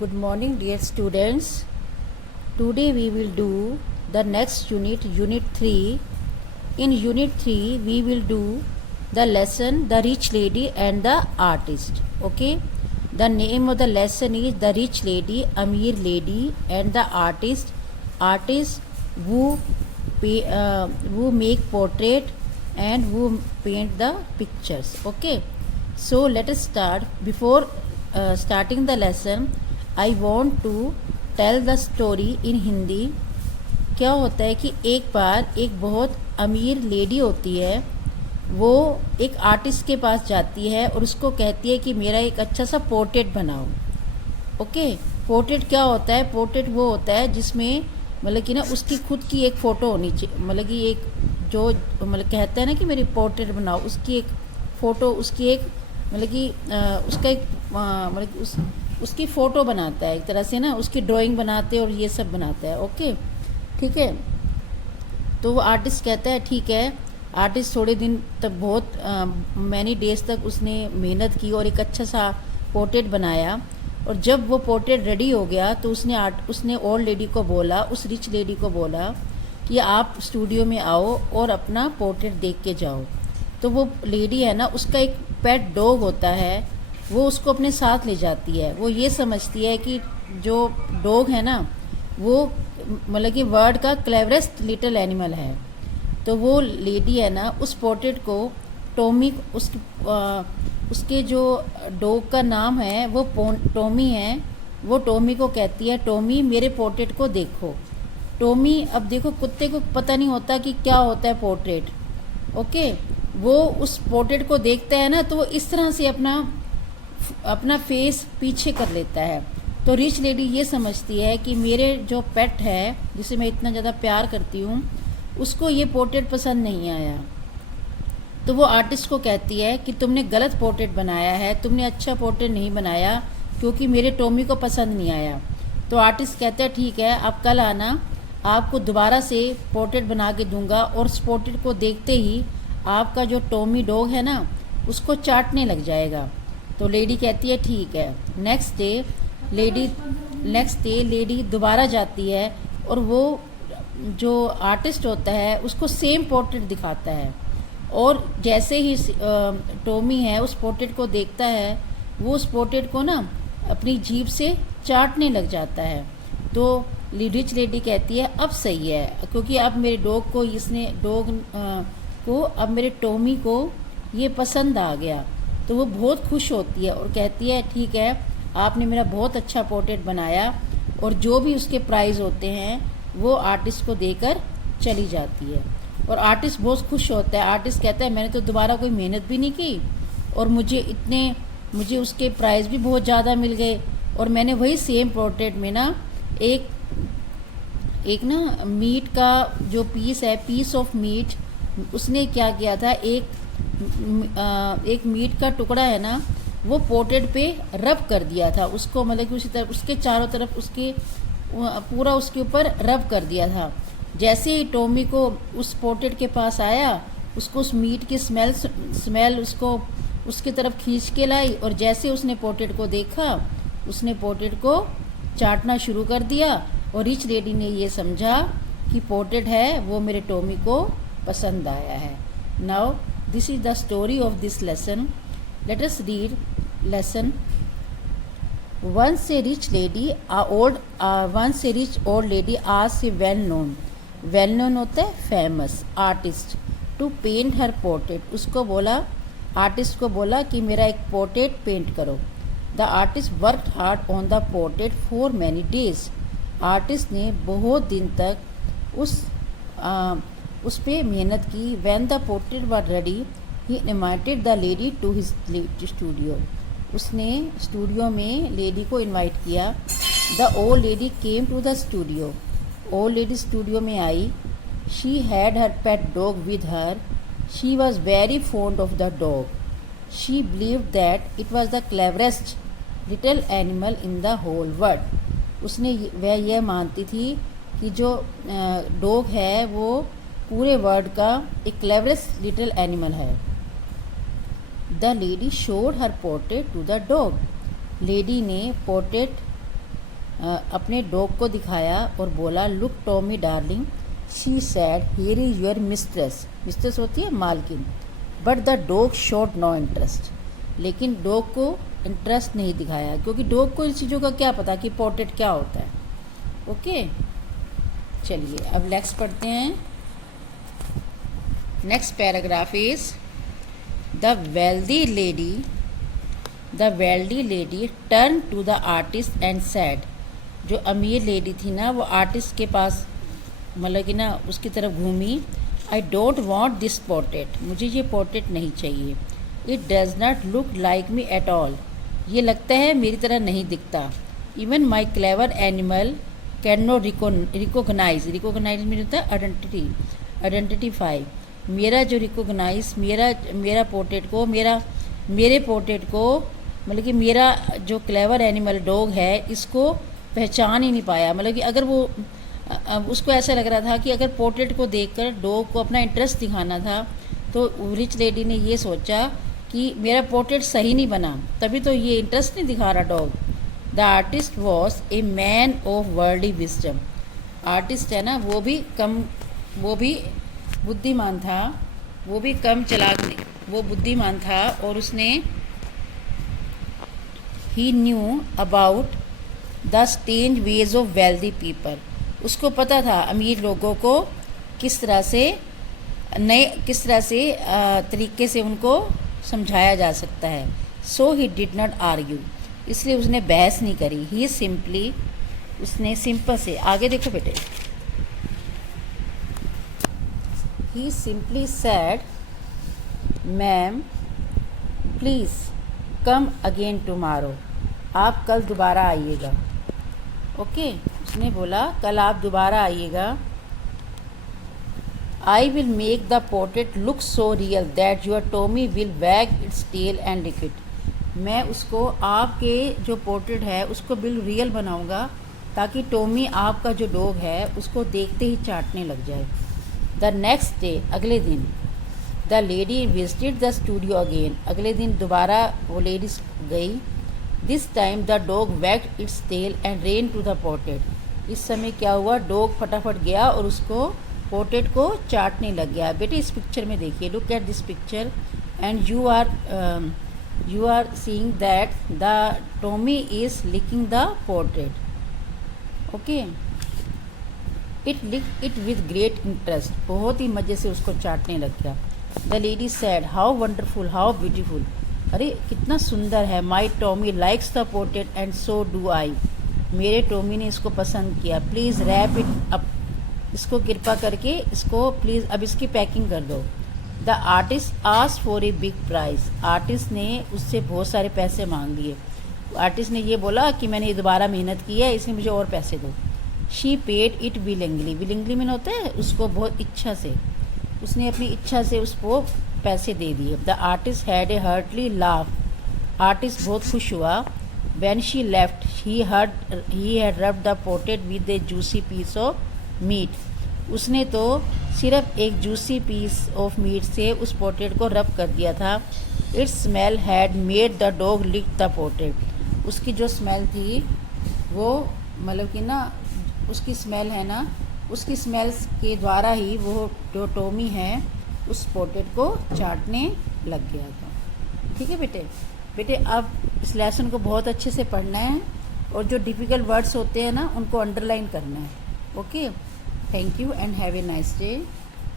Good morning, dear students. Today we will do the next unit, Unit 3. In Unit 3, we will do the lesson The Rich Lady and the Artist. Okay. The name of the lesson is The Rich Lady, Amir Lady, and the Artist. Artist who make portrait and who paint the pictures. Okay. So let us start. Before starting the lesson, I want to tell the story in Hindi. क्या होता है कि एक बार एक बहुत अमीर lady होती है, वो एक आर्टिस्ट के पास जाती है और उसको कहती है कि मेरा एक अच्छा सा पोर्ट्रेट बनाओ. ओके. पोर्ट्रेट क्या होता है? पोर्ट्रेट वो होता है जिसमें मतलब कि ना उसकी खुद की एक फ़ोटो होनी चाहिए. मतलब कि एक जो मतलब कहता है ना कि मेरी पोर्ट्रेट बनाओ, उसकी एक फ़ोटो, उसकी एक मतलब कि उसका एक मतलब कि उसकी फ़ोटो बनाता है एक तरह से ना, उसकी ड्राइंग बनाते हैं और ये सब बनाता है. ओके, ठीक है. तो वो आर्टिस्ट कहता है ठीक है. आर्टिस्ट थोड़े दिन तक बहुत मैनी डेज तक उसने मेहनत की और एक अच्छा सा पोर्ट्रेट बनाया. और जब वो पोर्ट्रेट रेडी हो गया तो उसने ओल्ड लेडी को बोला, उस रिच लेडी को बोला कि आप स्टूडियो में आओ और अपना पोर्ट्रेट देख के जाओ. तो वो लेडी है ना, उसका एक पेट डॉग होता है, वो उसको अपने साथ ले जाती है. वो ये समझती है कि जो डॉग है ना, वो मतलब कि वर्ल्ड का क्लेवरेस्ट लिटिल एनिमल है. तो वो लेडी है ना, उस पोर्ट्रेट को टॉमी, उसके जो डॉग का नाम है वो टॉमी है, वो टॉमी को कहती है, टॉमी मेरे पोर्ट्रेट को देखो. टॉमी, अब देखो कुत्ते को पता नहीं होता कि क्या होता है पोर्ट्रेट. ओके. वो उस पोर्ट्रेट को देखता है ना, तो वो इस तरह से अपना फेस पीछे कर लेता है. तो रिच लेडी ये समझती है कि मेरे जो पेट है, जिसे मैं इतना ज़्यादा प्यार करती हूँ, उसको ये पोर्ट्रेट पसंद नहीं आया. तो वो आर्टिस्ट को कहती है कि तुमने गलत पोर्ट्रेट बनाया है, तुमने अच्छा पोर्ट्रेट नहीं बनाया क्योंकि मेरे टॉमी को पसंद नहीं आया. तो आर्टिस्ट कहता है ठीक है, आप कल आना, आपको दोबारा से पोर्ट्रेट बना के दूंगा और उस पोर्ट्रेट को देखते ही आपका जो टॉमी डॉग है ना, उसको चाटने लग जाएगा. तो लेडी कहती है ठीक है. नेक्स्ट डे लेडी दोबारा जाती है और वो जो आर्टिस्ट होता है उसको सेम पोर्ट्रेट दिखाता है. और जैसे ही टॉमी है उस पोर्ट्रेट को देखता है, वो उस पोर्ट्रेट को ना अपनी जीभ से चाटने लग जाता है. तो रिच लेडी कहती है अब सही है, क्योंकि अब मेरे डॉग को अब मेरे टॉमी को ये पसंद आ गया. तो वो बहुत खुश होती है और कहती है ठीक है, आपने मेरा बहुत अच्छा पोर्ट्रेट बनाया. और जो भी उसके प्राइज़ होते हैं वो आर्टिस्ट को देकर चली जाती है. और आर्टिस्ट बहुत खुश होता है. आर्टिस्ट कहता है मैंने तो दोबारा कोई मेहनत भी नहीं की और मुझे उसके प्राइज़ भी बहुत ज़्यादा मिल गए. और मैंने वही सेम पोर्ट्रेट में ना एक ना मीट का जो पीस है, पीस ऑफ मीट, उसने क्या किया था, एक मीट का टुकड़ा है ना, वो पोर्ट्रेट पे रब कर दिया था उसको. मतलब कि उसी तरफ उसके चारों तरफ उसके पूरा उसके ऊपर रब कर दिया था. जैसे ही टॉमी को उस पोर्ट्रेट के पास आया, उसको उस मीट की स्मेल उसको उसकी तरफ खींच के लाई. और जैसे उसने पोर्ट्रेट को देखा, उसने पोर्ट्रेट को चाटना शुरू कर दिया. और रिच लेडी ने ये समझा कि पोर्ट्रेट है वो मेरे टॉमी को पसंद आया है. Now this is the story of this lesson. Let us read lesson. Once a rich old lady asked a well known होता है famous artist to paint her portrait. उसको बोला, आर्टिस्ट को बोला कि मेरा एक पोर्ट्रेट पेंट करो. The artist worked hard on the portrait for many days. Artist ने बहुत दिन तक उस पे मेहनत की. When the portrait were ready he invited the lady to his studio. उसने स्टूडियो में लेडी को इनवाइट किया. The old lady came to the studio. Old lady studio में आई. She had her pet dog with her. She was very fond of the dog. She believe that it was the cleverest little animal in the whole world. वह यह मानती थी कि जो dog है वो पूरे वर्ल्ड का एक क्लेवरेस्ट लिटिल एनिमल है. The lady showed her portrait to the dog. Lady ने पोर्ट्रेट अपने डॉग को दिखाया और बोला, look Tommy darling, she said, here is your mistress. Mistress होती है मालकिन। But the dog showed no interest. लेकिन डॉग को इंटरेस्ट नहीं दिखाया, क्योंकि डॉग को इन चीज़ों का क्या पता कि पोर्ट्रेट क्या होता है। ओके, चलिए अब नेक्स्ट पढ़ते हैं। Next paragraph is the wealthy lady turn to the artist and said. जो अमीर लेडी थी ना, वो आर्टिस्ट के पास मतलब कि ना उसकी तरफ घूमी। I don't want this portrait. मुझे ये पोर्ट्रेट नहीं चाहिए। It does not look like me at all. ये लगता है मेरी तरह नहीं दिखता। Even my clever animal can no recognise mean होता है आइडेंटिफाई। मेरा जो रिकोगनाइज मेरे पोर्ट्रेट को मतलब कि मेरा जो क्लेवर एनिमल डॉग है इसको पहचान ही नहीं पाया। मतलब कि अगर वो उसको ऐसा लग रहा था कि अगर पोर्ट्रेट को देखकर डॉग को अपना इंटरेस्ट दिखाना था, तो रिच लेडी ने ये सोचा कि मेरा पोर्ट्रेट सही नहीं बना, तभी तो ये इंटरेस्ट नहीं दिखा रहा dog. The artist was a man of worldly wisdom. Artist है ना, वो भी बुद्धिमान था, वो भी कम चालाक नहीं, वो बुद्धिमान था। और उसने he knew about the strange ways of wealthy people. उसको पता था अमीर लोगों को किस तरह से तरीके से उनको समझाया जा सकता है। सो ही डिड नॉट आर्ग्यू। इसलिए उसने बहस नहीं करी। ही सिंपली, उसने सिंपल से, आगे देखो बेटे, he simply said, ma'am please come again tomorrow. आप कल दोबारा आइएगा। ओके, उसने बोला कल आप दोबारा आइएगा। I will make the portrait look so real that your Tommy will wag its tail and lick it. मैं उसको, आपके जो पोर्ट्रेट है उसको बिल्कुल रियल बनाऊंगा, ताकि टॉमी आपका जो डॉग है उसको देखते ही चाटने लग जाए। द नेक्स्ट डे, अगले दिन, the lady visited the studio again. अगले दिन दोबारा वो लेडीज गई। This time the dog wagged its tail and ran to the portrait. इस समय क्या हुआ, डॉग फटाफट गया और उसको पोर्ट्रेट को चाटने लग गया। बेटे इस पिक्चर में देखिए, look at this picture and you are seeing that the Tommy is licking the portrait. Okay, it licked it with great interest. बहुत ही मज़े से उसको चाटने लग गया। The lady said, how wonderful, how beautiful. अरे कितना सुंदर है। My Tommy likes the portrait and so do I. मेरे टॉमी ने इसको पसंद किया। Please wrap it up. इसको कृपा करके इसको प्लीज़ अब इसकी पैकिंग कर दो। The artist asked for a big price. Artist ने उससे बहुत सारे पैसे मांग लिए। आर्टिस्ट ने ये बोला कि मैंने ये दोबारा मेहनत की है, इसलिए मुझे और पैसे दो। शी पेड इट विलिंगली में होता है उसको बहुत इच्छा से, उसने अपनी इच्छा से उसको पैसे दे दिए। The artist had a heartily laugh. Artist बहुत खुश हुआ। When she left he had rubbed the portrait with a juicy piece of meat. उसने तो सिर्फ एक जूसी पीस ऑफ मीट से उस पोर्ट्रेट को रब कर दिया था। Its smell had made the dog lick the portrait. उसकी जो स्मेल थी वो मतलब कि ना उसकी स्मेल है ना, उसकी स्मेल के द्वारा ही वो जो टॉमी है उस पोर्ट्रेट को चाटने लग गया था। ठीक है बेटे अब इस लेसन को बहुत अच्छे से पढ़ना है और जो डिफ़िकल्ट वर्ड्स होते हैं ना उनको अंडरलाइन करना है। Okay, thank you and have a nice day.